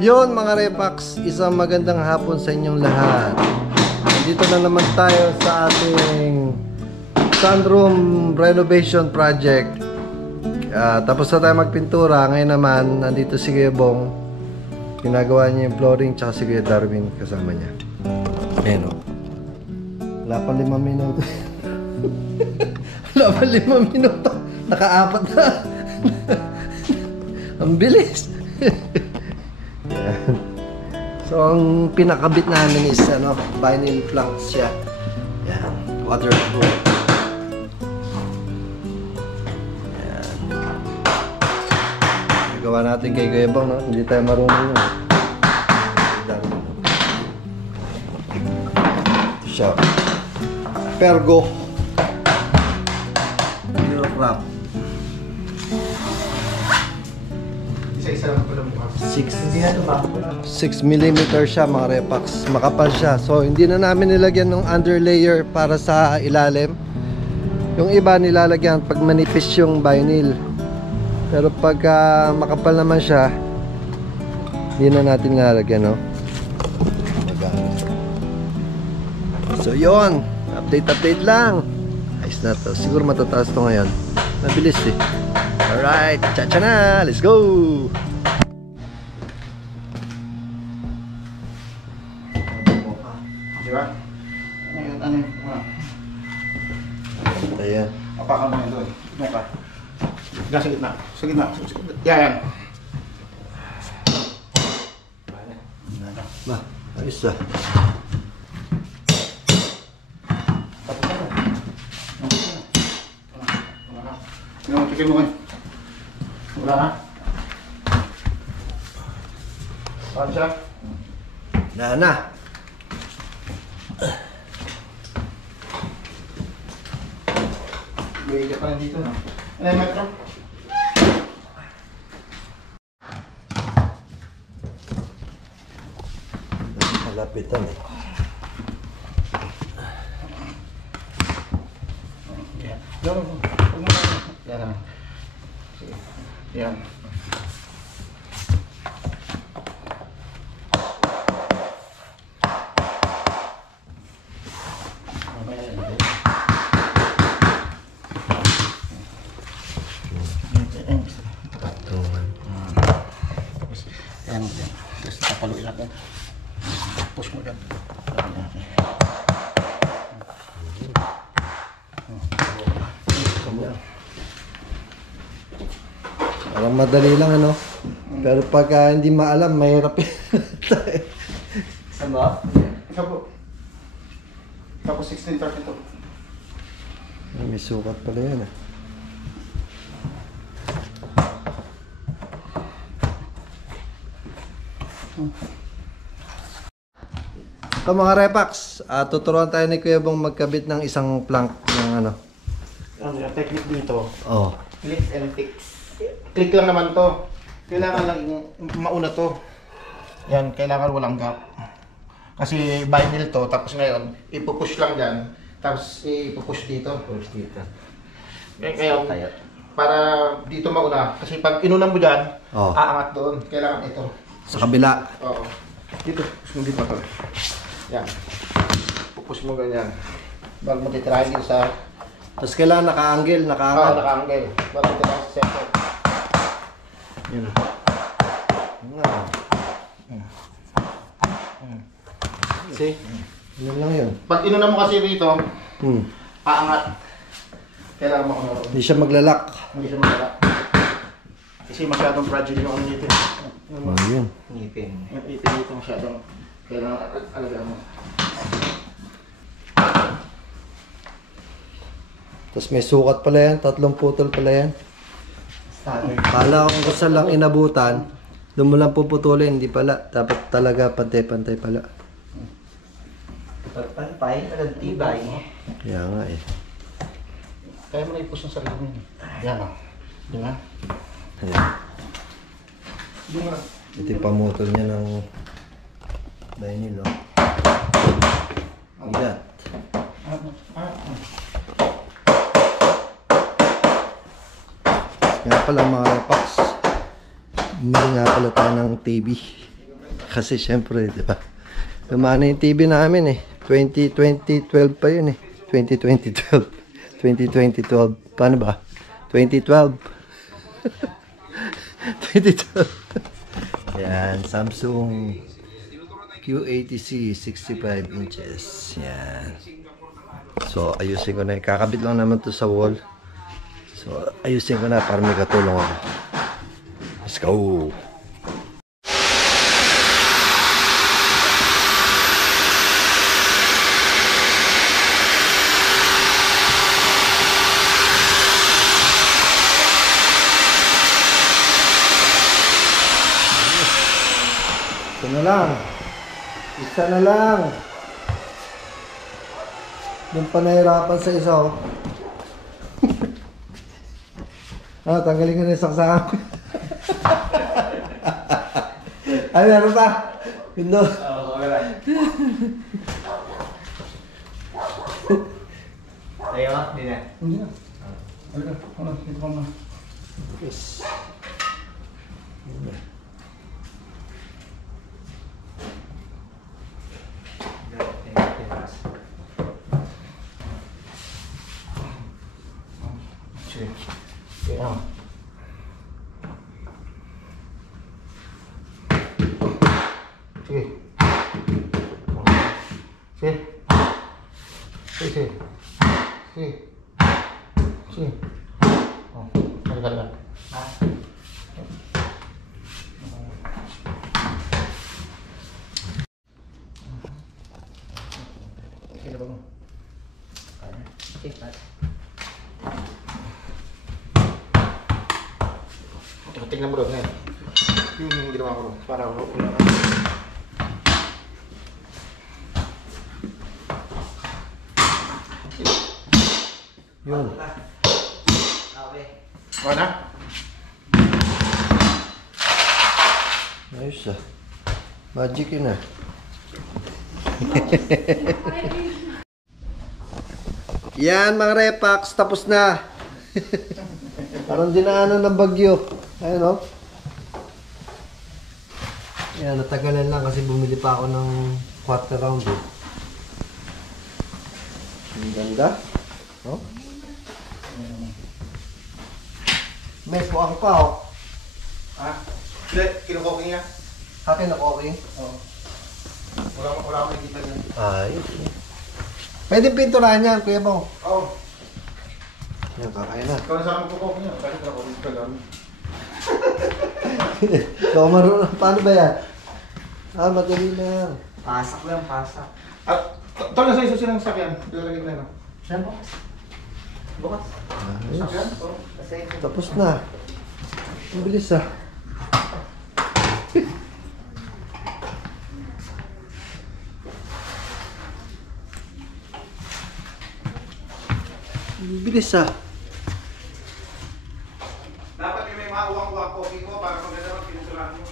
Yon mga Repax, isang magandang hapon sa inyong lahat. Dito na naman tayo sa ating sunroom renovation project. Tapos na tayo magpintura. Ngayon naman, nandito si Kuya Bong. Ginagawa niya yung flooring, tsaka si Kuya Darwin kasama niya. Ayan o. Wala pa 5 minuto. Wala pa 5 minuto. Naka-4 na. Ang bilis. So, ang pinakabit namin is vinyl planks siya. Yan, waterproof. Yan. Nagawa natin kay Kuya Bong, no? Hindi tayo marunong yun. Ito siya. Pergo. Eurocrap. 6mm siya mga Repax. Makapal siya. So hindi na namin nilagyan ng underlayer para sa ilalim. Yung iba nilalagyan pag manipis yung vinyl. Pero pag makapal naman siya, hindi na natin nilalagyan, no? So yon, update lang. Ayos na to. Siguro matataas to ngayon. Mabilis eh. Alright, cha-cha na! Let's go! Diba? Ano yun? Ayan. Apakan mo yun doon. Doon ka. Diyan sa gitna. Sa gitna. Yan. Ba, ayos na. Tigil mo kayo. Wala na? Paano siya? Na. Bigay ka pa dito, no? Ano yung metro? Malapitan eh. Yan. Yan. Sige. Yan. Ayan, terus papaluin natin. Push mo dyan. Parang madali lang ano. Pero pag hindi maalam, mahirap yun. Saan ba? Ikaw po. Tapos 1632. May sukat pala yan ah. Ito mga Repax, tuturuan tayo ni Kuya Bong magkabit ng isang plank ng ano. Ano yung technique dito? Oh. Click and fix. Click lang naman to. Kailangan lang mauna to. Yan, kailangan walang gap. Kasi vinyl to, tapos ngayon, ipupush lang dyan. Tapos ipupush dito. Push dito. Ngayon, para dito mauna. Kasi pag inunan mo dyan, aangat doon. Kailangan ito. Sa kabila. Oo. Dito, push mo dito to. Yan. Pupush mo ganyan. Bago mo titirahin dito sa... Tapos kailangan naka-angle, naka-angle. Oo, naka-angle. Bago mo titirahin sa center. Yan. See? Ano lang yun? Pag inunan mo kasi dito, aangat. Kailangan mo kung Hindi siya maglalak. Hindi siya magala. Kasi masyadong fragile yung ngipin. Oh, yun. Ngipin. Yung ngipin dito masyadong kailangan alagaan mo. Tapos may sukat pala yan, 3 putol pala yan. Kala ko kung saan lang inabutan, doon mo lang puputulin, hindi pala. Dapat talaga pantay-pantay pala. Pantay, tibay. Kaya nga eh. Kaya mo na i-push ng sarili mo. Yan o. Di ba? Ayan. Yung nga. Ito yung pamutol niya ng vinyl, oh. Igat. Kaya pala mga Repax, bumili nga pala tayo ng TV. Kasi syempre, di ba? Lumana yung TV namin eh. 2012 pa yun eh. 2012. Paano ba? 2012. 2012. Yan, Samsung Q80C 65 inches. Yan. So, ayusin ko na. Kakabit lang naman to sa wall. So, ayusin ko na para may katulong ako. Let's go! Isa na lang. Isa na lang. Doon pa nahirapan sa isa, oh. Tanggalin ko na yung saksakan. Ay, meron pa. Hindi. Oo, okay lang. Ayaw ka? Hindi na. Hindi na. Halika, dito ka na. Yes. Oh. Sige. Sige. Sige. Sige. Sige. Oh, halika. Sige ba mo? Okay. Tingnan mo doon ngayon. Yung ginawa ko para wala ka. Yun. Okay. O na? Ayos ah. Magic yun ah. Yan mga repax, tapos na. Parang dinaanan ng bagyo. Ayun o. Yan, natagalan lang kasi bumili pa ako ng quarter round eh. Ang ganda. Oh. May buwang pa oh. Ha? Hindi, kinukoking niya. Akin ako okay. Oo. Wala akong nakikita niya. Ayos. Pwede pinturahan yan, Kuya Bong. Oo. Yan, kakain na. Ikaw na sa akin kukoking niya. Bakit ako dito ka lang? So, marunong. Paano ba yan? Madali na yan. Pasak lang, pasak. At, tol na sa iso silang sakyan. Lalagay ko na. Saan bukas? Bukas. Ayos. Sakyan? Oo. Kasi Tapos na. Ang bilis ah. Ang bilis ah. Dapat yung may mauwang-uwang coffee ko para maganda mag pinutulahan mo.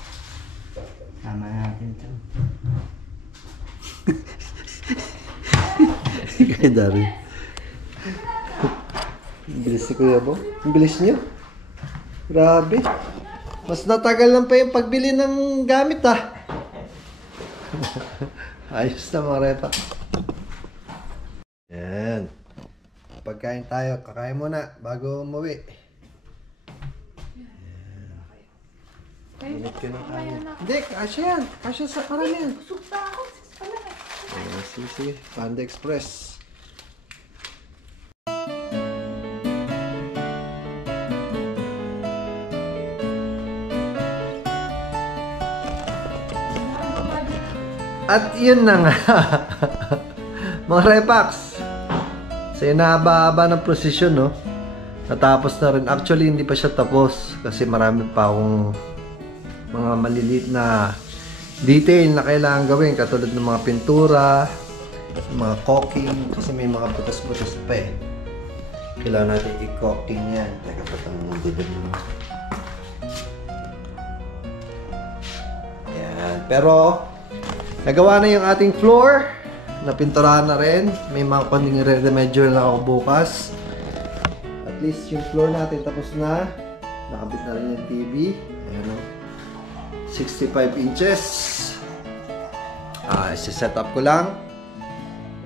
tama natin ito. Kaya dari. Ang bilis si Kuya Bo. Ang bilis niyo. Grabe. Mas natagal lang pa yung pagbili ng gamit ah. Ayos na mga repa. Yan. Pagkain tayo. Kakain muna bago umuwi. Init ka na tayo. Hindi, kasya yan. Kasya sa karamihan. Sige. Panda Express. At yun na nga. Mga repax. Sa inahaba-haba ng prosesyon, no? Natapos na rin. Actually, hindi pa siya tapos. Kasi marami pa akong mga maliliit na detail na kailangan gawin. Katulad ng mga pintura, mga caulking. Kasi may mga butas-butas pa eh. Kailangan natin i-caulking yan. Teka, patang dibig mo. Yan. Pero, nagawa na yung ating floor. Napinturahan na rin. May mga konting remedyo na ako bukas. At least yung floor natin tapos na. Nakabit na rin yung TV. Ayan o. 65 inches. Isi-set up ko lang.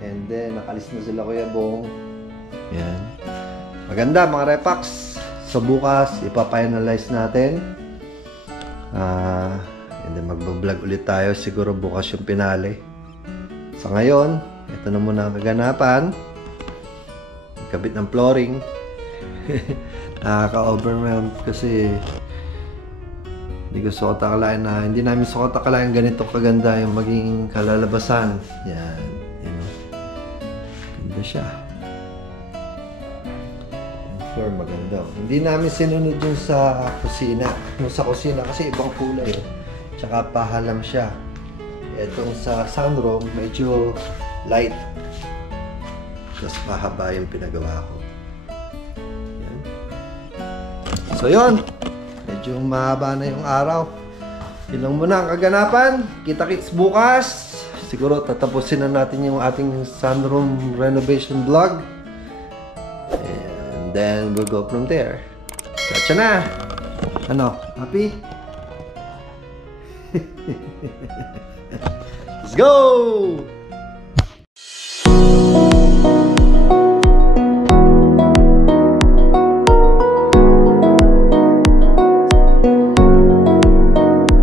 And then, nakalis na sila Kuya Bong. Yan. Maganda mga Repax. So, bukas, ipafinalize natin. And then, magbablog ulit tayo. Siguro bukas yung pinali. Sa ngayon, ito na muna ang kaganapan. Kabit ng flooring. Nakaka-overwhelmed kasi hindi namin sukat akalain ganito kaganda yung maging kalalabasan. Yan. Ganda siya. Yung floor maganda. Hindi namin sinunod yung sa kusina. Yung sa kusina kasi ibang kulay. Tsaka pahalam siya. Itong sa sunroom medyo light. Tapos pahaba yung pinagawa ko. Yan. So yun. Medyo mahaba na yung araw. Yun lang muna ang kaganapan. Kita-kits bukas. Siguro tatapusin na natin yung ating sunroom renovation vlog. And then we'll go from there. Catcha na! Ano? Happy? Let's go!